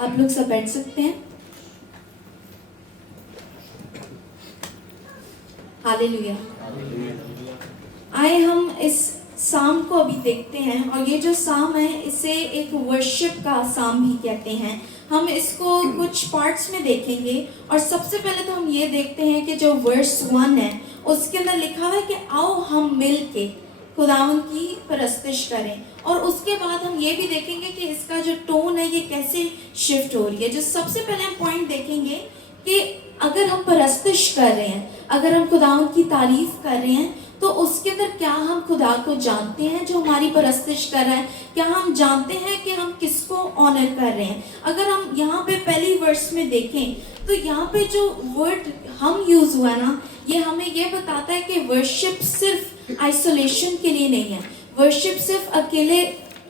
آپ لوگ سب بیٹھ سکتے ہیں. ہالےلویا. آئے ہم اس سام کو ابھی دیکھتے ہیں، اور یہ جو سام ہے اسے ایک ورشپ کا سام بھی کہتے ہیں. ہم اس کو کچھ پارٹس میں دیکھیں گے، اور سب سے پہلے تو ہم یہ دیکھتے ہیں کہ جو ورس 1 ہے اس کے اندر لکھا ہوا ہے کہ آؤ ہم مل کے خداوند کی پرستش کریں. اور اس کے بعد ہم یہ بھی دیکھیں گے کہ اس کا جو ٹون ہے یہ کیسے شفٹ ہو رہی ہے. جو سب سے پہلے ہم پوائنٹ دیکھیں گے کہ اگر ہم پرستش کر رہے ہیں، اگر ہم خداوند کی تعریف کر رہے ہیں، تو اس کے اندر کیا ہم خدا کو جانتے ہیں جو ہماری پرستش کر رہا ہے؟ کیا ہم جانتے ہیں کہ ہم کس کو آنر کر رہے ہیں؟ اگر ہم یہاں پہ پہلی ورس میں دیکھیں تو یہاں پہ جو ورڈ ہم یوز ہوا نا، یہ ہمیں یہ بتاتا ہے کہ ورشپ صرف آئسولیشن کے لیے نہیں ہے. ورشپ صرف اکیلے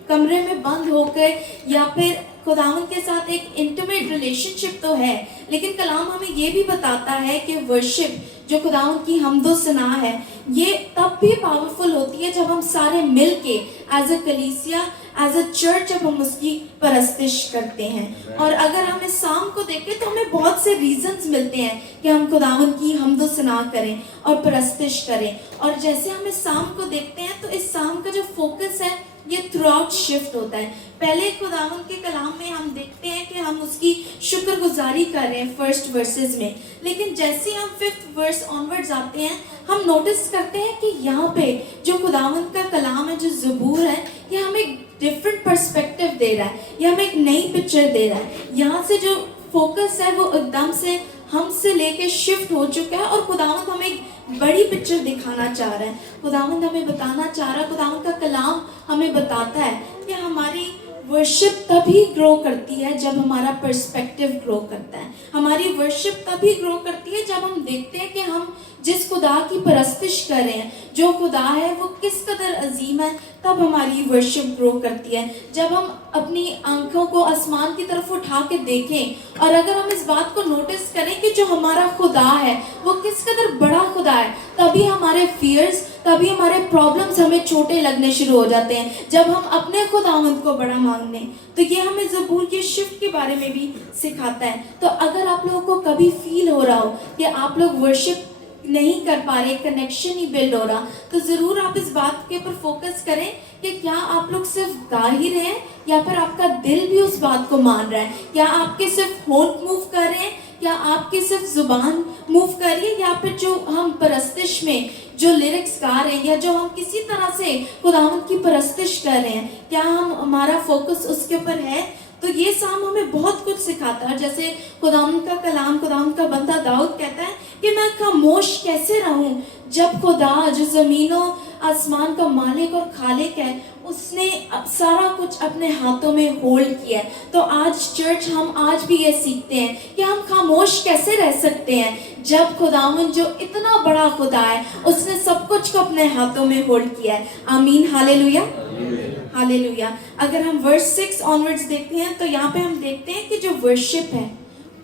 کمرے میں بند ہو کر یا پھر خداوند کے ساتھ ایک انٹیمیٹ ریلیشن شپ تو ہے، لیکن کلام ہمیں یہ بھی بتاتا ہے کہ ورشپ جو خداوند کی حمد و ثنا ہے، یہ تب بھی پاورفل ہوتی ہے جب ہم سارے مل کے ایز اے کلیسیا، ایز اے چرچ، جب ہم اس کی پرستش کرتے ہیں. اور اگر ہم اس سام کو دیکھیں تو ہمیں بہت سے ریزنز ملتے ہیں کہ ہم خداوند کی حمد و ثنا کریں اور پرستش کریں. اور جیسے ہم اس سام کو دیکھتے ہیں تو اس سام کا جو فوکس ہے یہ تھرو آؤٹ شفٹ ہوتا ہے. پہلے خداوند کے کلام میں ہم دیکھتے ہیں کہ ہم اس کی شکر گزاری کر رہے ہیں فرسٹ ورسز میں، لیکن جیسے ہم 5th ورس آنورڈز آتے ہیں ہم نوٹس کرتے ہیں کہ یہاں پہ جو خداوند کا کلام ہے، جو زبور ہے، یہ ہمیں ایک ڈفرنٹ پرسپیکٹو دے رہا ہے، یہ ہمیں ایک نئی پکچر دے رہا ہے. یہاں سے جو فوکس ہے وہ ایک دم سے ہم سے لے کے شفٹ ہو چکا ہے، اور خداوند ہمیں ایک بڑی پکچر دکھانا چاہ رہا ہے. خداوند ہمیں بتانا چاہ رہا ہے، خداوند کا کلام ہمیں بتاتا ہے کہ ہماری ورشپ تبھی گرو کرتی ہے جب ہمارا پرسپیکٹو گرو کرتا ہے. ہماری ورشپ تبھی گرو کرتی ہے جب ہم دیکھتے ہیں کہ ہم جس خدا کی پرستش کر رہے ہیں، جو خدا ہے وہ کس قدر عظیم ہے، تب ہماری ورشپ گرو کرتی ہے. جب ہم اپنی آنکھوں کو آسمان کی طرف اٹھا کے دیکھیں، اور اگر ہم اس بات کو نوٹس کریں کہ جو ہمارا خدا ہے وہ کس قدر بڑا خدا ہے، تبھی ہمارے فیئرز، تبھی ہمارے پرابلمز ہمیں چھوٹے لگنے شروع ہو جاتے ہیں جب ہم اپنے خداوند کو بڑا مانگتے ہیں. تو یہ ہمیں زبور کے شفٹ کے بارے میں بھی سکھاتا ہے. تو اگر آپ لوگوں کو کبھی فیل ہو رہا ہو کہ آپ لوگ ورشپ نہیں کر پا رہے، کنیکشن نہیں بلڈ ہو رہا، تو ضرور آپ اس بات کے اوپر فوکس کریں کہ کیا آپ لوگ صرف گا ہی رہے ہیں یا پھر آپ کا دل بھی اس بات کو مان رہا ہے. کیا آپ کے صرف ہونٹ موو کر رہے ہیں، کیا آپ کی صرف زبان موو کر رہی ہے، یا پھر جو ہم پرستش میں جو لیرکس گا رہے ہیں یا جو ہم کسی طرح سے خداوند کی پرستش کر رہے ہیں، کیا ہمارا فوکس اس کے اوپر ہے. تو یہ سام ہمیں بہت کچھ سکھاتا ہے. جیسے خداوند کا کلام، خداوند کا بندہ داؤد کہتا ہے کہ میں خاموش کیسے رہوں جب خدا جو زمین و آسمان کا مالک اور خالق ہے، اس نے سارا کچھ اپنے ہاتھوں میں ہولڈ کیا ہے. تو آج چرچ ہم آج بھی یہ سیکھتے ہیں کہ ہم خاموش کیسے رہ سکتے ہیں جب خداوند جو اتنا بڑا خدا ہے اس نے سب کچھ کو اپنے ہاتھوں میں ہولڈ کیا ہے. آمین. ہالےلویا. ہالےلویا. اگر ہم ورس 6 آنورڈز دیکھتے ہیں تو یہاں پہ ہم دیکھتے ہیں کہ جو ورشپ ہے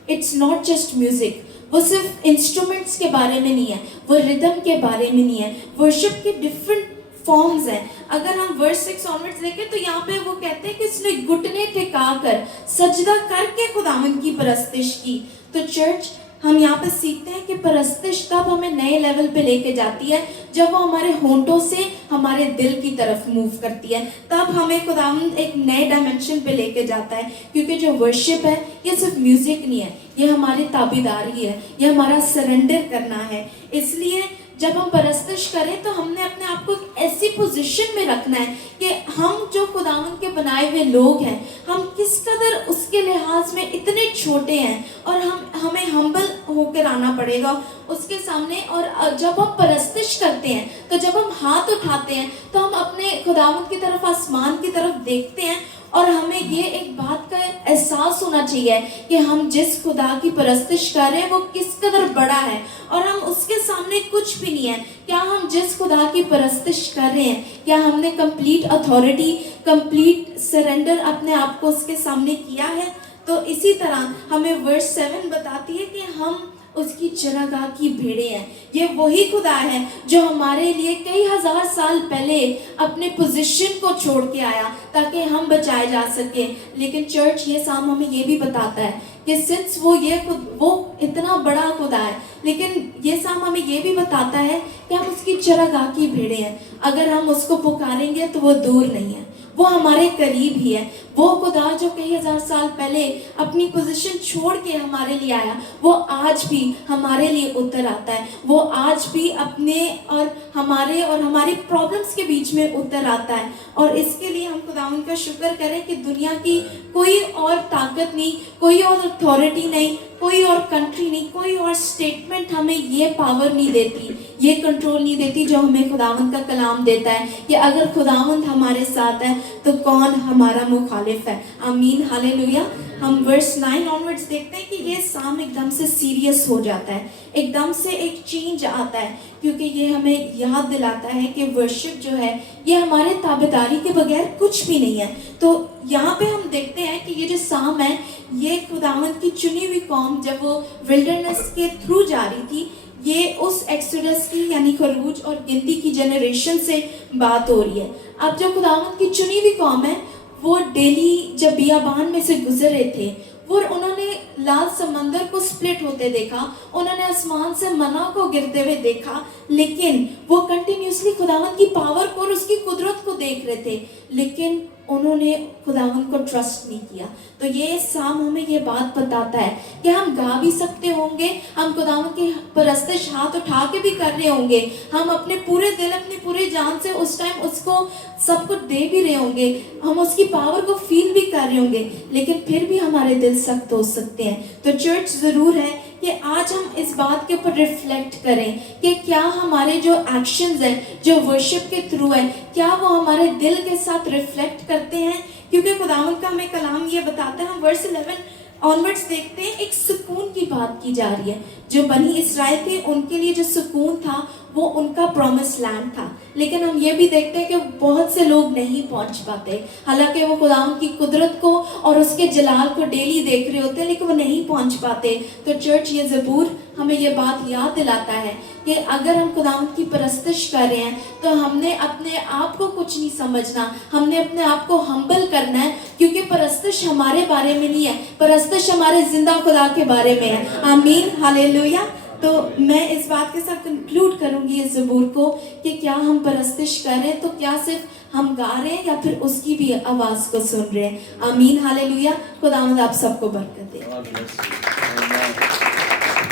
اٹس ناٹ جسٹ میوزک. وہ صرف انسٹرومنٹس کے بارے میں نہیں ہے، وہ ردم کے بارے میں نہیں ہے. ورشپ کے ڈفرنٹ فارمز ہیں. اگر ہم ورس 6 آنورڈز دیکھیں تو یہاں پہ وہ کہتے ہیں کہ اس نے گھٹنے ٹھکا کر سجدہ کر کے خداوند کی پرستش کی. تو چرچ ہم یہاں پہ سیکھتے ہیں کہ پرستش تب ہمیں نئے لیول پہ لے کے جاتی ہے جب وہ ہمارے ہونٹوں سے ہمارے دل کی طرف موو کرتی ہے. تب ہمیں خداوند ایک نئے ڈائمنشن پہ لے کے جاتا ہے، کیونکہ جو ورشپ ہے یہ صرف میوزک نہیں ہے، یہ ہماری تابعداری ہے، یہ ہمارا سرنڈر کرنا ہے. اس لیے جب ہم پرستش کریں تو ہم نے اپنے آپ کو ایسی پوزیشن میں رکھنا ہے کہ ہم جو خداوند کے بنائے ہوئے لوگ ہیں، ہم کس قدر اس کے لحاظ میں اتنے چھوٹے ہیں، اور ہمیں ہمبل ہو کر آنا پڑے گا اس کے سامنے. اور جب ہم پرستش کرتے ہیں تو جب ہم ہاتھ اٹھاتے ہیں تو ہم اپنے خداوند کی طرف، آسمان کی طرف دیکھتے ہیں، اور ہمیں یہ ایک بات کا احساس ہونا چاہیے کہ ہم جس خدا کی پرستش کر رہے ہیں وہ کس قدر بڑا ہے، اور ہم اس کے سامنے کچھ بھی نہیں ہے. کیا ہم جس خدا کی پرستش کر رہے ہیں، کیا ہم نے کمپلیٹ اتھارٹی، کمپلیٹ سرنڈر اپنے آپ کو اس کے سامنے کیا ہے؟ تو اسی طرح ہمیں ورس 7 بتاتی ہے کہ ہم اس کی چراگاہ کی بھیڑیں ہیں. یہ وہی خدا ہے جو ہمارے لیے کئی ہزار سال پہلے اپنے پوزیشن کو چھوڑ کے آیا تاکہ ہم بچائے جا سکیں. لیکن چرچ یہ سام ہمیں یہ بھی بتاتا ہے کہ سنس وہ اتنا بڑا خدا ہے، لیکن یہ سام ہمیں یہ بھی بتاتا ہے کہ ہم اس کی چراگاہ کی بھیڑیں ہیں. اگر ہم اس کو پکاریں گے تو وہ دور نہیں ہے، وہ ہمارے قریب ہی ہے. وہ خدا جو کئی ہزار سال پہلے اپنی پوزیشن چھوڑ کے ہمارے لیے آیا، وہ آج بھی ہمارے لیے اتر آتا ہے. وہ آج بھی اپنے اور ہماری پرابلمس کے بیچ میں اتر آتا ہے. اور اس کے لیے ہم خداوند کا شکر کریں کہ دنیا کی کوئی اور طاقت نہیں، کوئی اور اتھارٹی نہیں، کوئی اور کنٹری نہیں، کوئی اور اسٹیٹمنٹ ہمیں یہ پاور نہیں دیتی، یہ کنٹرول نہیں دیتی جو ہمیں خداوند کا کلام دیتا ہے کہ اگر خداوند ہمارے ساتھ ہے تو کون ہمارا مخالف ہے. آمین ہالےلویا. ہم ورس 9 آنورڈز دیکھتے ہیں کہ یہ سام ایک دم سے سیریس ہو جاتا ہے، ایک دم سے ایک چینج آتا ہے، کیونکہ یہ ہمیں یاد دلاتا ہے کہ ورشپ جو ہے یہ ہمارے تابعداری کے بغیر کچھ بھی نہیں ہے. تو یہاں پہ ہم دیکھتے ہیں کہ یہ جو سام ہے یہ خداوند کی چنی ہوئی قوم جب وہ ولڈرنس کے تھرو جا رہی تھی، یہ اس ایکسوڈس کی یعنی خروج اور گنتی کی جنریشن سے بات ہو رہی ہے. اب جو خداوند کی چنی ہوئی قوم ہے وہ ڈیلی جب بیابان میں سے گزر رہے تھے، وہ انہوں نے لال سمندر کو سپلٹ ہوتے دیکھا، انہوں نے آسمان سے منا کو گرتے ہوئے دیکھا، لیکن وہ کنٹینیوسلی خداوند کی پاور کو اور اس کی قدرت کو دیکھ رہے تھے، لیکن انہوں نے خداوند کو ٹرسٹ نہیں کیا. تو یہ سام ہمیں یہ بات بتاتا ہے کہ ہم گا بھی سکتے ہوں گے، ہم خداوند کی پرستش ہاتھ اٹھا کے بھی کر رہے ہوں گے، ہم اپنے پورے دل اپنی پورے جان سے اس ٹائم اس کو سب کچھ دے بھی رہے ہوں گے، ہم اس کی پاور کو فیل بھی کر رہے ہوں گے، لیکن پھر بھی ہمارے دل سخت ہو سکتے ہیں. تو چرچ ضرور ہے کہ آج ہم اس بات کے اوپر ریفلیکٹ کریں کہ کیا ہمارے جو ایکشنز ہیں جو ورشپ کے تھرو ہے کیا وہ ہمارے دل کے ساتھ ریفلیکٹ کرتے ہیں. کیونکہ خداوند کا ہمیں کلام یہ بتاتا ہے، ہم ورس 11 آنورڈز دیکھتے ہیں ایک سکون کی بات کی جا رہی ہے. جو بنی اسرائیل تھے ان کے لیے جو سکون تھا وہ ان کا پرومس لینڈ تھا، لیکن ہم یہ بھی دیکھتے ہیں کہ بہت سے لوگ نہیں پہنچ پاتے، حالانکہ وہ خداوند کی قدرت کو اور اس کے جلال کو ڈیلی دیکھ رہے ہوتے ہیں، لیکن وہ نہیں پہنچ پاتے. تو چرچ یہ زبور ہمیں یہ بات یاد دلاتا ہے کہ اگر ہم خداوند کی پرستش کر رہے ہیں تو ہم نے اپنے آپ کو کچھ نہیں سمجھنا، ہم نے اپنے آپ کو ہمبل کرنا ہے، کیونکہ پرستش ہمارے بارے میں نہیں ہے، پرستش ہمارے زندہ خدا کے بارے میں ہے. آمین ہالےلویا. تو میں اس بات کے ساتھ کنکلوڈ کروں گی اس زبور کو کہ کیا ہم پرستش کر رہے ہیں تو کیا صرف ہم گا رہے ہیں یا پھر اس کی بھی آواز کو سن رہے ہیں. آمین ہالےلویا. خداوند آپ سب کو برکت دے.